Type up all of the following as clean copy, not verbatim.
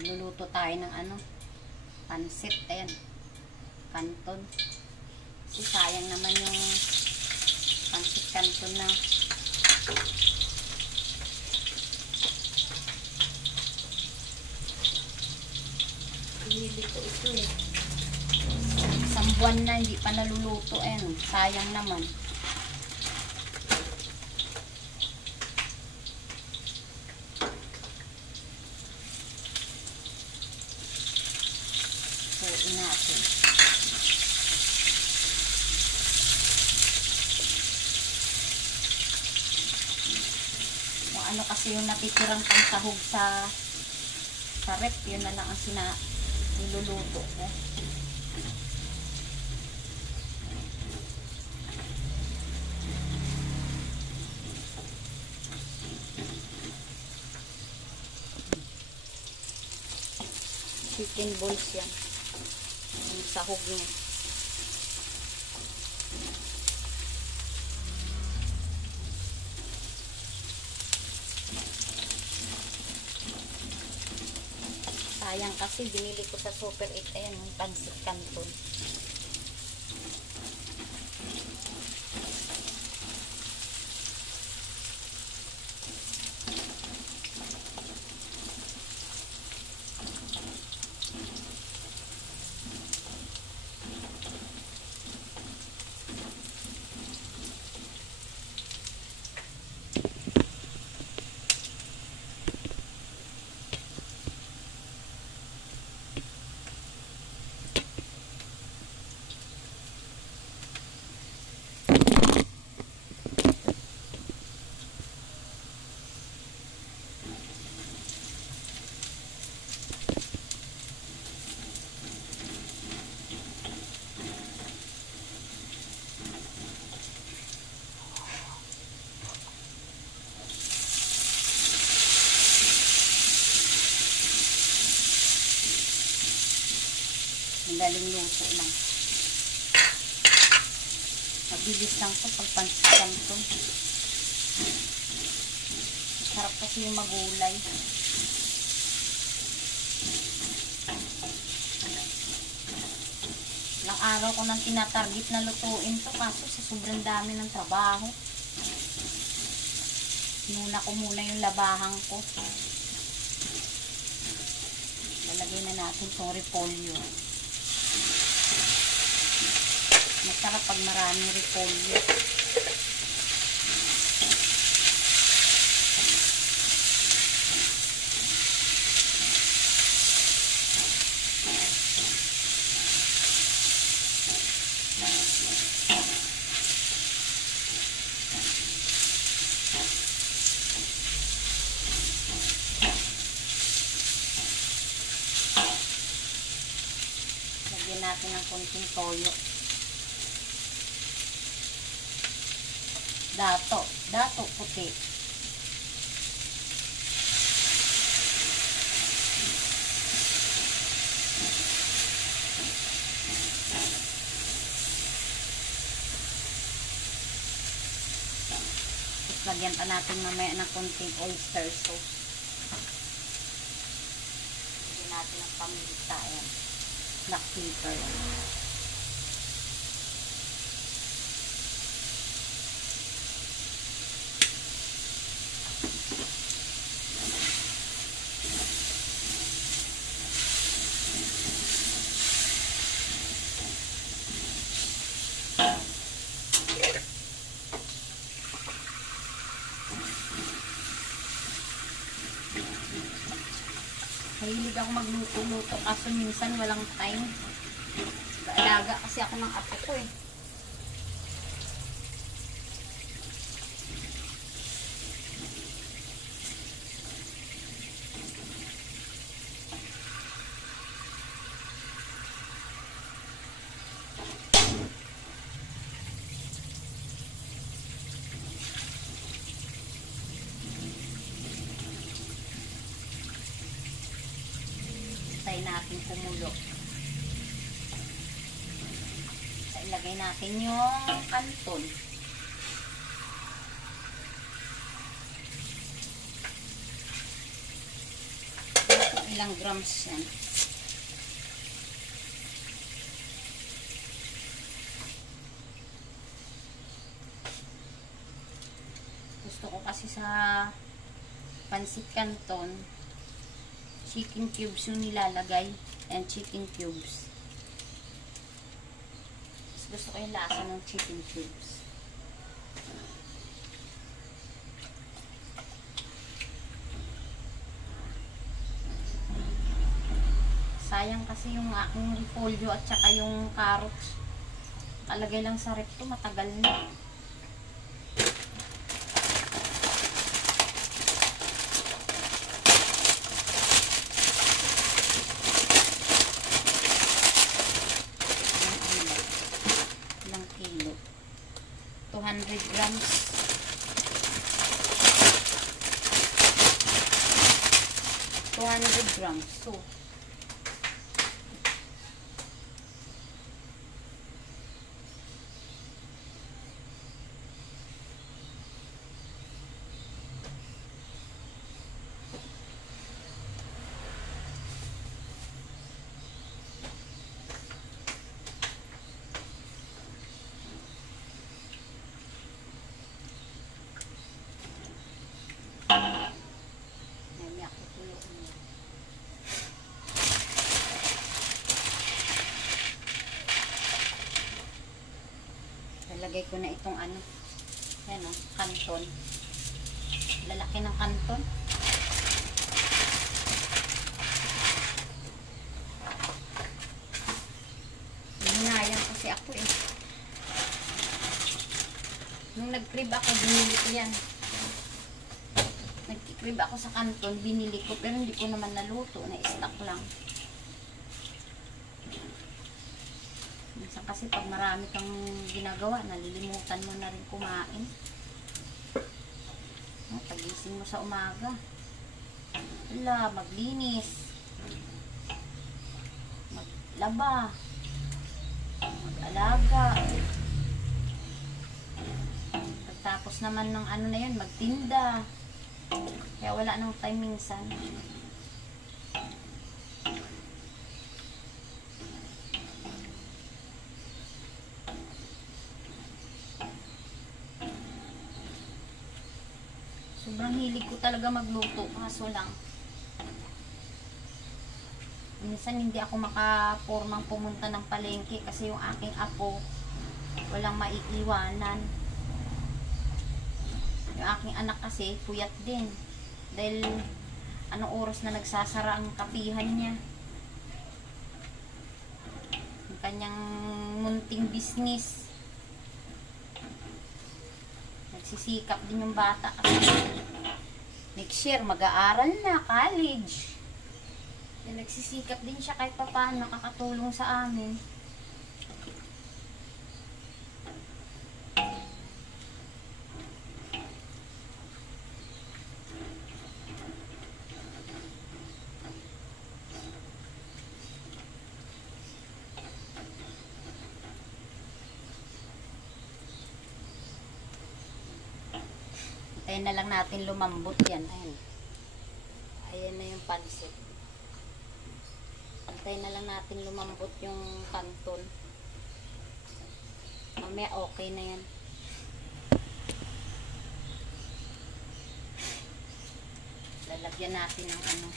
Luluto tayo ng ano, pansit. Ayan, kanton. Kasi sayang naman yung pansit kanton na pinili ko ito eh. Isang buwan na hindi pa naluluto. Ayan, sayang naman. Suotin natin. Kung ano kasi yung natitirang pangsahog sa rep, yun na lang ang niluluto ko. Chicken balls yan. Yung sahog niya. Sayang kasi binili ko sa Super 8. Ayan, yung pansit kanton. Madaling luto lang. Mabilis lang ito pag pansit kanton. Masarap kasi yung magulay. Ilang araw ko nang tinatarget na lutuin to, kaso sa sobrang dami ng trabaho. Muna ko muna yung labahan ko. Lalagay na natin itong repolyo. Masarap pag maraming repolyo. Lagyan natin ng konting toyo. Dato puti. Tapos lagyan pa natin mamaya ng konting oyster sauce. Lagyan natin ng paminta. Ayan. Black pepper. Mahilig ako magluto-luto kaso minsan walang time. Alaga kasi ako ng apo ko eh. Tayo natin kumulo. Ilagay natin yung kanton. Ilang grams yan. Gusto ko kasi sa pansit canton, chicken cubes yung nilalagay. And chicken cubes. Gusto ko yung lasa ng chicken cubes. Sayang kasi yung aking repolyo at saka yung carrots. Kalagay lang sa rep to, matagal na. Ilang kilo? 200 grams. 200 grams. So, lagay ko na itong ano, yan o, kanton. Lalaki ng kanton. Hinayang kasi ako eh. Nung nag-crib ako, binili ko yan. Nag-crib ako sa kanton, binili ko, pero hindi ko naman naluto, na-stock lang. Minsan kasi pag marami kang ginagawa, nalilimutan mo na rin kumain. Pagising mo sa umaga, wala, maglinis, maglaba, mag-alaga. Pagtapos naman ng ano na yan, magtinda. Kaya wala nang time minsan. Sobrang hilig ko talaga magluto, kaso lang minsan hindi ako makapormang pumunta ng palengke kasi yung aking apo walang maiiwanan. Yung aking anak kasi puyat din dahil anong oras na nagsasara ang kapihan niya. Yung kanyang munting business, nagsisikap din yung bata kasi next year mag-aaral na, college. Nagsisikap din siya kahit papaano nakakatulong sa amin. Ayan na lang natin lumambot yan. Ayan. Ayan na yung pansit. Antayin na lang natin lumambot yung kanton. Mamaya okay na yan. Lalagyan natin ng ano.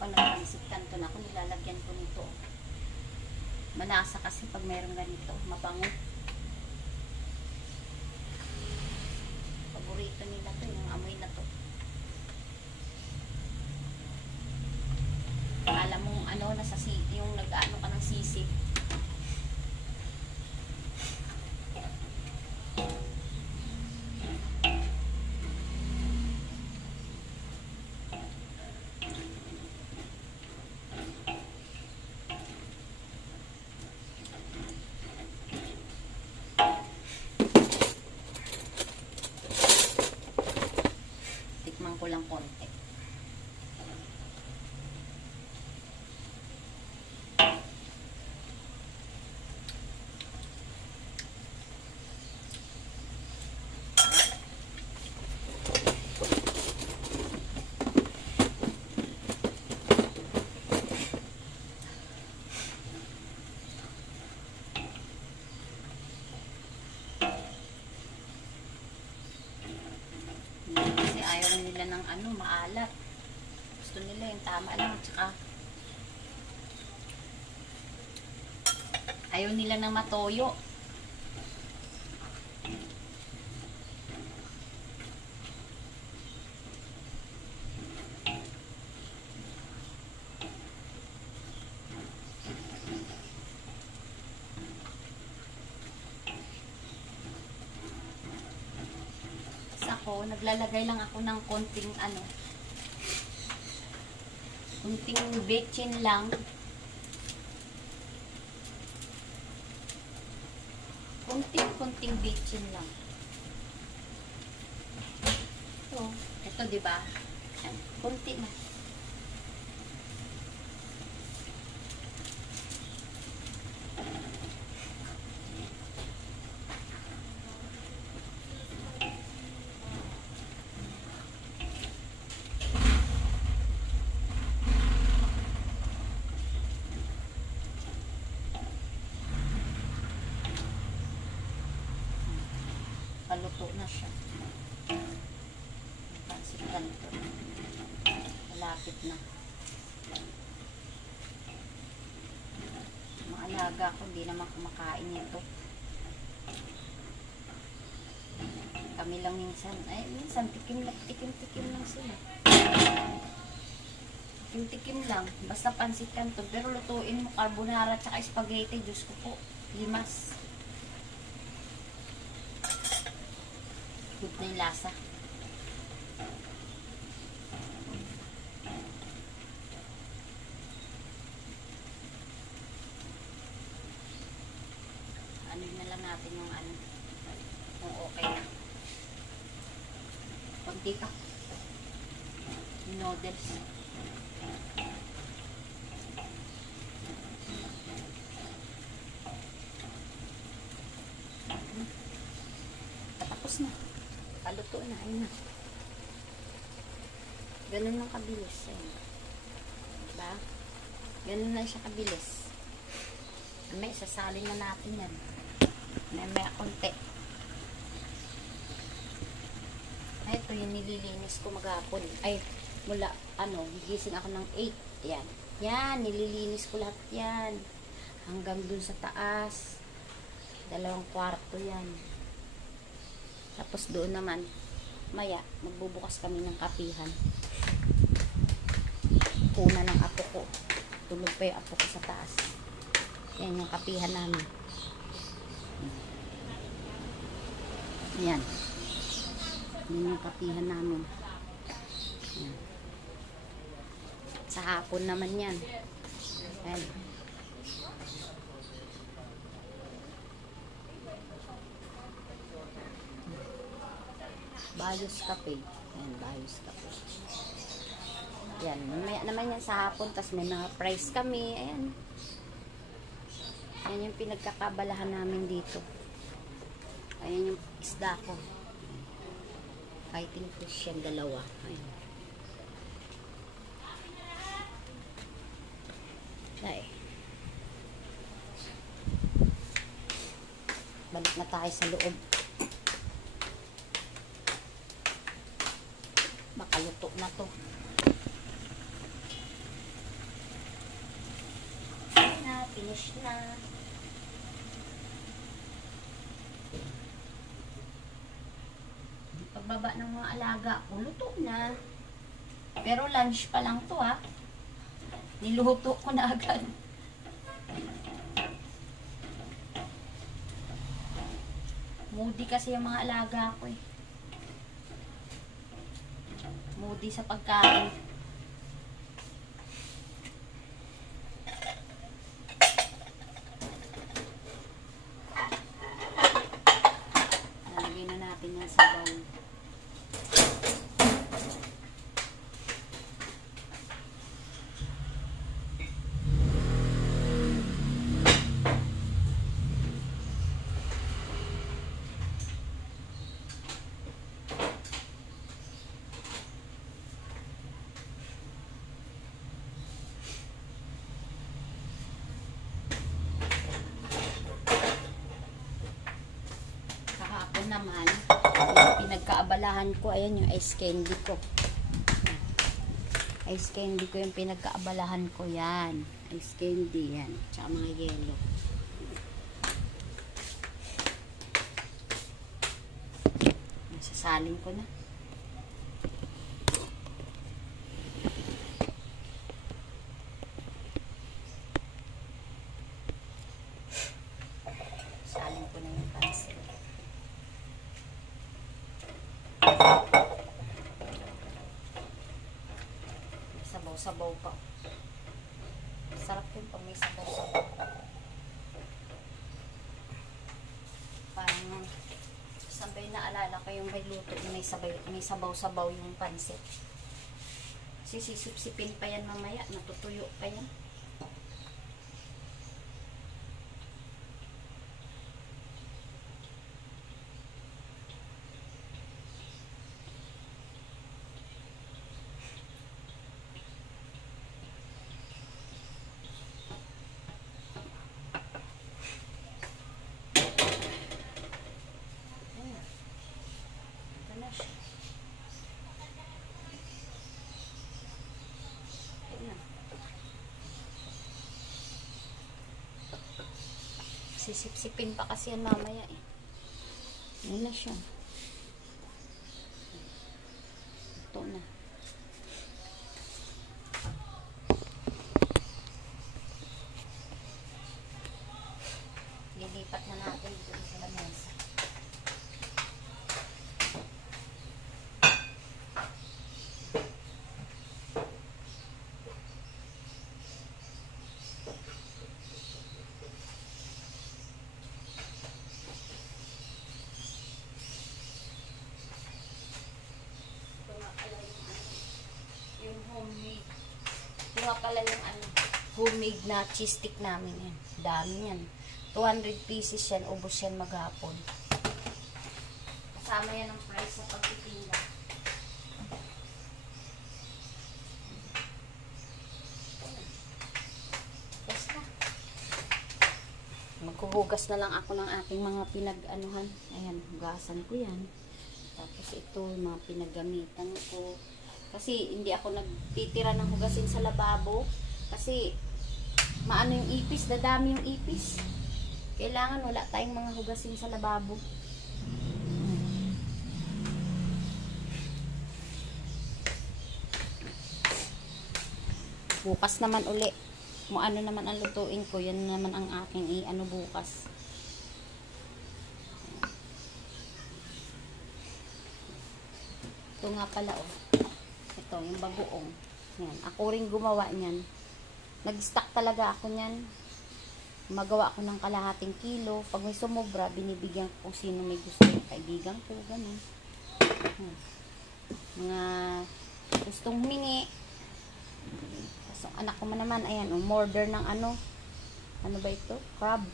Pansit canton ako, nilalagyan ko nito. Malasa kasi pag mayroong ganito, mabango. Paborito nila to, yung amoy na to. Alam mong ano, nasa yung nag-ano ka ng sisig. nila ng ano, maalat. Gusto nila yung tama lang. Tsaka ayaw nila ng matoyo. Ako, naglalagay lang ako ng konting ano, konting bechin lang, konting bechin lang. Ito diba, konti na. Paluto na siya. Pansit ganito. Malapit na. Mga alaga ko, hindi naman kumakain nito. Kami lang minsan. Ay, minsan, tikim lang sila. Tikim lang. Basta pansit kanto. Pero lutuin mo, carbonara tsaka spaghetti. Diyos ko po. Limas. Good na yung lasa. Ano na lang natin yung ano. Yung okay na. Kunti pa. Yung noodles. Tapos na. Paluto na, ayun na. Ganun lang kabilis. Ayun. Diba? Ganun lang siya kabilis. May sasalin na natin yan. May konti. Ay, ito yung nililinis ko maghapon. Ay, mula, ano, gising ako ng 8. Yan. Yan, nililinis ko lahat yan. Hanggang dun sa taas. 2 kwarto yan. Tapos doon naman, maya, magbubukas kami ng kapihan. Una ng apo ko. Tulog pa yung apo ko sa taas. Yan yung kapihan namin. Yan. Yan yung kapihan namin. Yan. Sa hapon naman yan. Yan. Bayos Cafe. Ayan, Bayos Cafe. Yan, mamaya naman yan sa hapon. Tapos may mga price kami. Ayan. Ayan yung pinagkakabalahan namin dito. Ayan yung isda ko. Fighting fish yan, 2. Ayan. Ay. Balik na tayo sa loob. Makaluto na to. Na, finish na. Pagbaba ng mga alaga ko, luto na. Pero lunch pa lang to, ha. Niluto ko na agad. Moody kasi yung mga alaga ko, eh. Moody sa pagkain. Lalagay na natin yan sa bowl. Naman, yung pinagkaabalahan ko, ayan yung ice candy ko. Ice candy ko yung pinagkaabalahan ko yan. Ice candy yan. Tsaka mga yelo. Sasalin ko na. Sasalin ko na yung pansit. Sabaw-sabaw pa. Sarap yun pag may sabaw-sabaw. Parang sabay naalala ko yung may luto may sabaw-sabaw yung pansit. Sisipsipin pa yan mamaya. Natutuyo pa yan. Sisipsipin pa kasi yan mamaya eh. Ayan na siya. Ito na. Lilipat na natin dito sa lamesa. Ito pala yung homemade na cheese stick namin yan. Dami yan. 200 pieces yan. Ubos yan maghapon. Kasama yan ang price sa pagtitinda. Yes na. Maghuhugas na lang ako ng aking mga pinag-anuhan. Ayan, hugasan ko yan. Tapos ito, mga pinagamitan ko. Kasi hindi ako nagtitira ng hugasin sa lababo. Kasi maano yung ipis, dadami yung ipis. Kailangan wala tayong mga hugasin sa lababo. Bukas naman uli. Kung ano naman ang lutuin ko, yan naman ang aking i-ano bukas. Ito nga pala oh. Ito, yung bagoong. Yan. Ako rin gumawa niyan. Nag-stock talaga ako niyan. Magawa ako ng kalahating kilo. Pag may sumobra, binibigyan ko kung sino may gusto. Kaibigan ko, gano'n. Mga gustong humingi. So, anak ko man naman, ayan, umorder ng ano. Ano ba ito? Crab.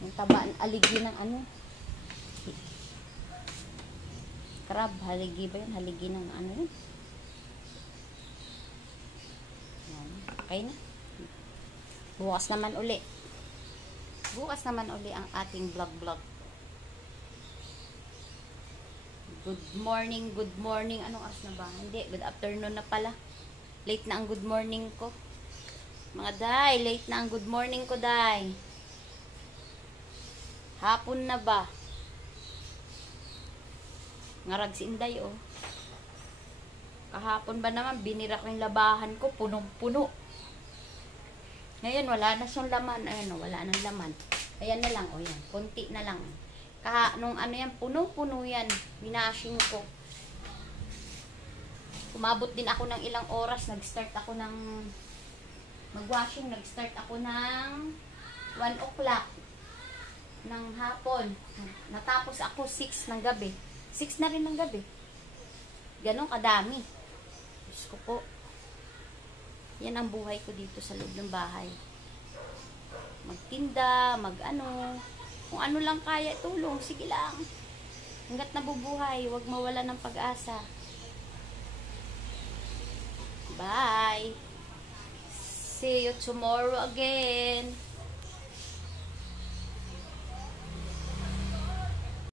Yung tabaan, aligi ng ano. Crab, haligi ba yun? Haligi ng ano yun? Okay na. Bukas naman uli. Bukas naman uli ang ating vlog. Good morning, good morning. Anong oras na ba? Hindi, good afternoon na pala. Late na ang good morning ko. Mga day, late na ang good morning ko, day. Hapon na ba? Ngarag si Inday, oh. Kahapon ba naman, binira ko yung labahan ko, punong-puno. Ngayon, wala na siyang laman. Ayan, oh, wala nang laman. Ayan na lang, oh, yan. Kunti na lang. Nung ano yan, puno-puno yan. Binashing ko. Umabot din ako ng ilang oras. Nag-start ako ng mag-washing. Nag-start ako ng 1 o'clock ng hapon. Natapos ako 6 ng gabi. 6 na rin ng gabi. Ganon kadami. Diyos ko po. Yan ang buhay ko dito sa loob ng bahay. Magtinda, mag-ano. Kung ano lang kaya, tulong. Sige lang. Hanggat nabubuhay, huwag mawala ng pag-asa. Bye. See you tomorrow again.